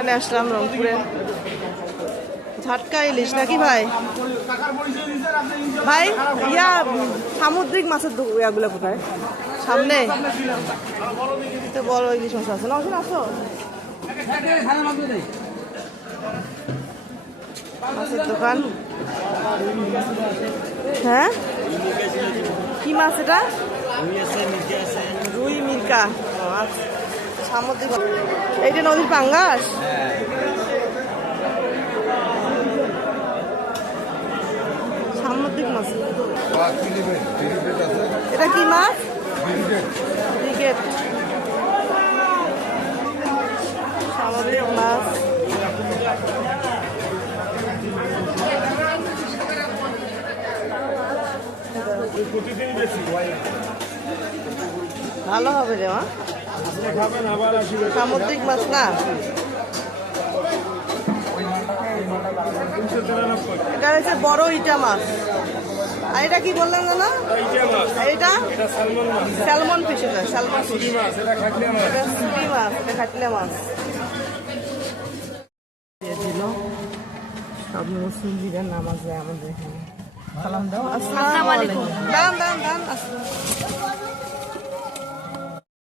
দোকানে আসলাম রংপুরে। ঝাটকা ইলিশ নাকি ভাই? ভাই ইয়া সামুদ্রিক মাছের ইয়াগুলো কোথায়? সামনে তো বড় ইলিশ মাছ আছে না? আসো মাছের দোকান। হ্যাঁ কি মাছ এটা? রুই মির্কা। সামুদ্রিক এইটা নদীর পাঙ্গাস। সামুদ্রিক মাছ। এটা কি মাছ? ব্রিগেড। সামুদ্রিক মাছ। ভালো হবে রে মা। সামুদ্রিক মাছ না, এটা হচ্ছে বড় ইটা মাছ। আর এটা কি বললেন না? এটা স্যালমন ফিশ। এটা স্যালমন ফিশ। এটা সুরি মাছ, এটা খাটলে মাছ। সব মুসলিমদের নামাজ যায় আমাদের এখানে। আসসালামু আলাইকুম। দান দান দান।